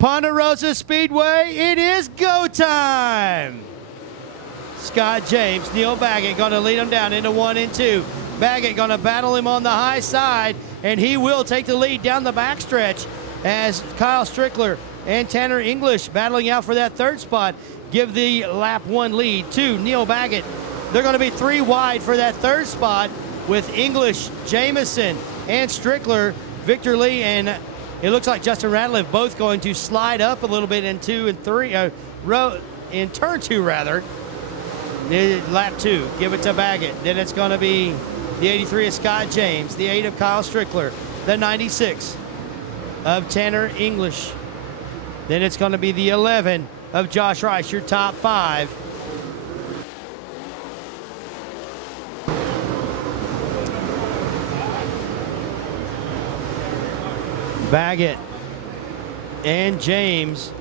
Ponderosa Speedway, it is go time. Scott James, Neil Baggett going to lead him down into 1 and 2. Baggett going to battle him on the high side, and he will take the lead down the backstretch as Kyle Strickler and Tanner English battling out for that third spot give the lap 1 lead to Neil Baggett. They're going to be 3 wide for that third spot with English, Jamison, and Strickler. Victor Lee and it looks like Justin Radcliffe both going to slide up a little bit in 2 and 3, in turn 2 rather. Lap 2, give it to Baggett. Then it's going to be the 83 of Scott James, the 8 of Kyle Strickler, the 96 of Tanner English. Then it's going to be the 11 of Josh Rice, your top 5. Baggett and James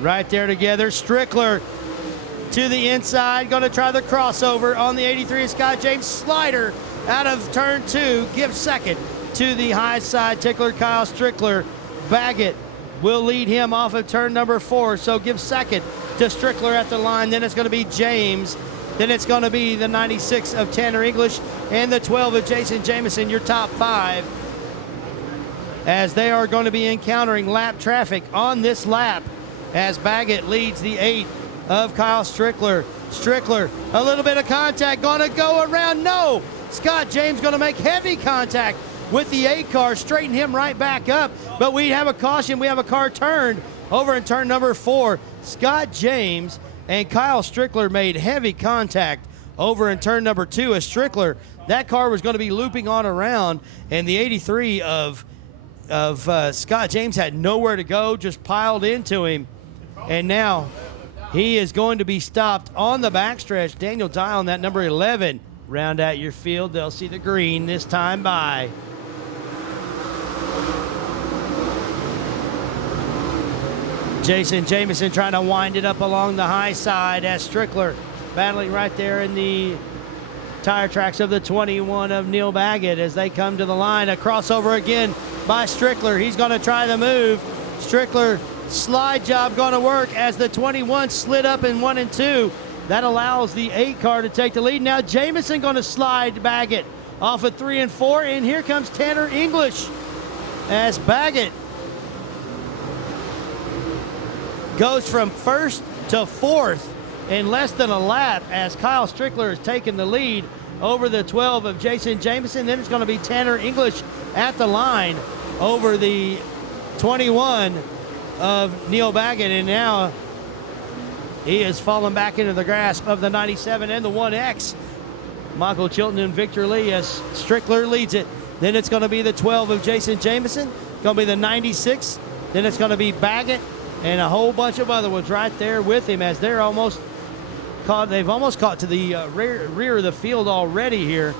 right there together. Strickler to the inside, going to try the crossover on the 83 of Scott James. Slider out of turn 2, gives second to the high side tickler Kyle Strickler. Baggett will lead him off of turn number 4, so give second to Strickler at the line. Then it's going to be James. Then it's going to be the 96 of Tanner English and the 12 of Jason Jamison, your top 5. As they are going to be encountering lap traffic on this lap as Baggett leads the 8 of Kyle Strickler. Strickler, a little bit of contact, going to go around. No! Scott James going to make heavy contact with the 8 car, straighten him right back up. But we have a caution. We have a car turned over in turn number 4. Scott James and Kyle Strickler made heavy contact over in turn number 2 as Strickler. That car was going to be looping on around, and the 83 of Scott James had nowhere to go, just piled into him. And now he is going to be stopped on the backstretch. Daniel Dial on that number 11. Round out your field. They'll see the green this time by. Jason Jamison trying to wind it up along the high side as Strickler battling right there in the tire tracks of the 21 of Neil Baggett as they come to the line. A crossover again by Strickler. He's going to try the move. Strickler slide job going to work as the 21 slid up in 1 and 2. That allows the 8 car to take the lead. Now Jamison going to slide Baggett off of 3 and 4, and here comes Tanner English as Baggett goes from 1st to 4th in less than a lap as Kyle Strickler has taken the lead over the 12 of Jason Jamison. Then it's going to be Tanner English at the line over the 21 of Neil Baggett, and now he has fallen back into the grasp of the 97 and the 1X. Michael Chilton and Victor Lee as Strickler leads it. Then it's going to be the 12 of Jason Jamison. It's going to be the 96. Then it's going to be Baggett and a whole bunch of other ones right there with him as they're almost caught. They've almost caught to the rear of the field already here.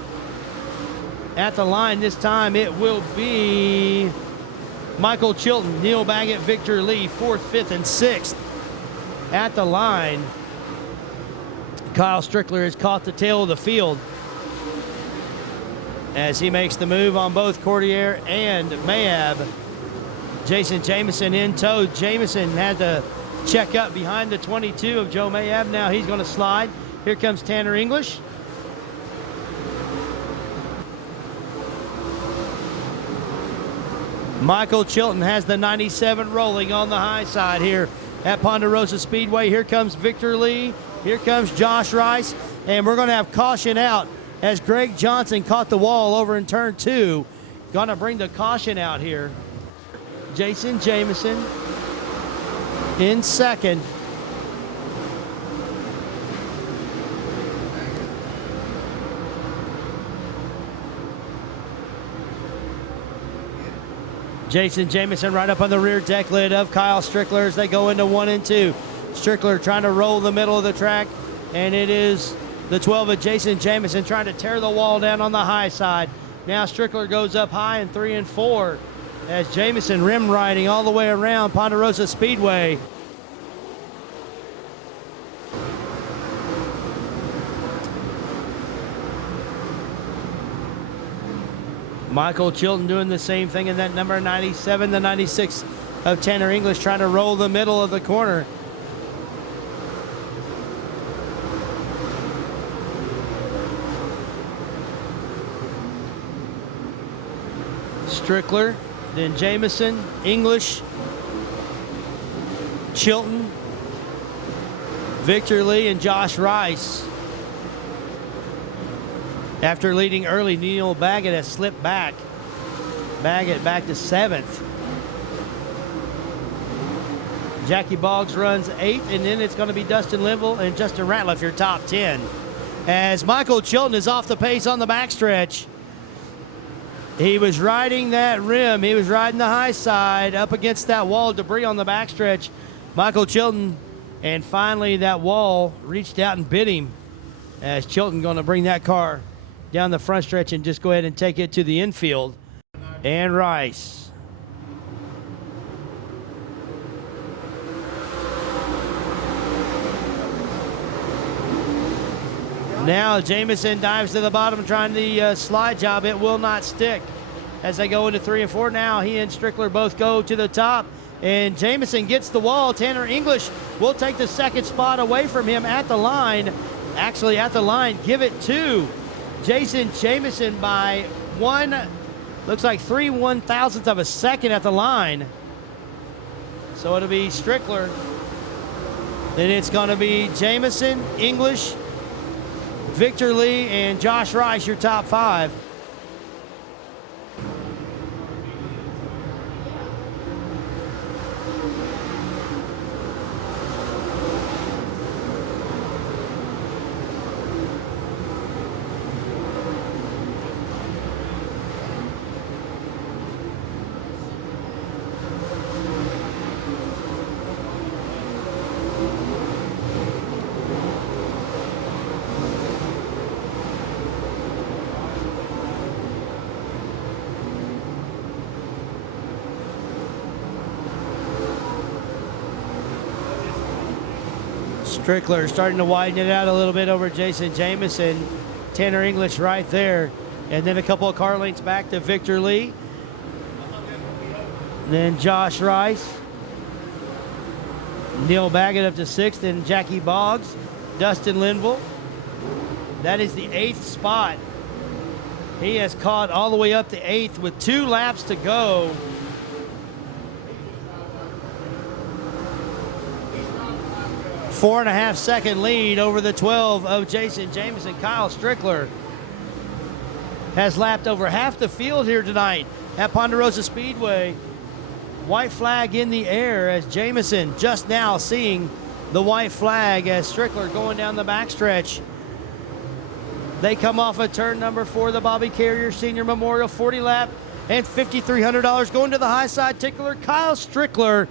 At the line this time, it will be Michael Chilton, Neil Baggett, Victor Lee, 4th, 5th, and 6th. At the line, Kyle Strickler has caught the tail of the field as he makes the move on both Cordier and Mayab. Jason Jamison in tow. Jamison had to check up behind the 22 of Joe Mayab. Now he's going to slide. Here comes Tanner English. Michael Chilton has the 97 rolling on the high side here at Ponderosa Speedway. Here comes Victor Lee. Here comes Josh Rice. And we're going to have caution out as Greg Johnson caught the wall over in turn 2. Going to bring the caution out here. Jason Jamison in 2nd. Jason Jamison right up on the rear deck lid of Kyle Strickler as they go into 1 and 2. Strickler trying to roll the middle of the track, and it is the 12 of Jason Jamison trying to tear the wall down on the high side. Now Strickler goes up high in 3 and 4 as Jamison rim riding all the way around Ponderosa Speedway. Michael Chilton doing the same thing in that number 97, the 96 of Tanner English trying to roll the middle of the corner. Strickler, then Jamison, English, Chilton, Victor Lee, and Josh Rice. After leading early, Neil Baggett has slipped back. Baggett back to 7th. Jackie Boggs runs 8th, and then it's going to be Dustin Linville and Justin Ratliff, your top 10. As Michael Chilton is off the pace on the backstretch. He was riding that rim. He was riding the high side up against that wall, debris on the backstretch. Michael Chilton, and finally that wall reached out and bit him, as Chilton going to bring that car down the front stretch and just go ahead and take it to the infield. And Rice. Now Jamison dives to the bottom trying the slide job. It will not stick as they go into 3 and 4. Now he and Strickler both go to the top, and Jamison gets the wall. Tanner English will take the second spot away from him at the line. Actually at the line, give it to Jason Jamison by looks like 3 1/1000ths of a second at the line. So it'll be Strickler. Then it's going to be Jamison, English, Victor Lee, and Josh Rice, your top 5. Strickler starting to widen it out a little bit over Jason Jamison. Tanner English right there. And then a couple of car lengths back to Victor Lee. And then Josh Rice. Neil Baggett up to 6th, and Jackie Boggs. Dustin Linville. That is the 8th spot. He has caught all the way up to 8th with 2 laps to go. Four-and-a-half second lead over the 12 of Jason Jamison. Kyle Strickler has lapped over half the field here tonight at Ponderosa Speedway. White flag in the air as Jamison just now seeing the white flag as Strickler going down the backstretch. They come off of turn number 4, the Bobby Carrier Senior Memorial 40 lap, and $5,300 going to the high side tickler, Kyle Strickler.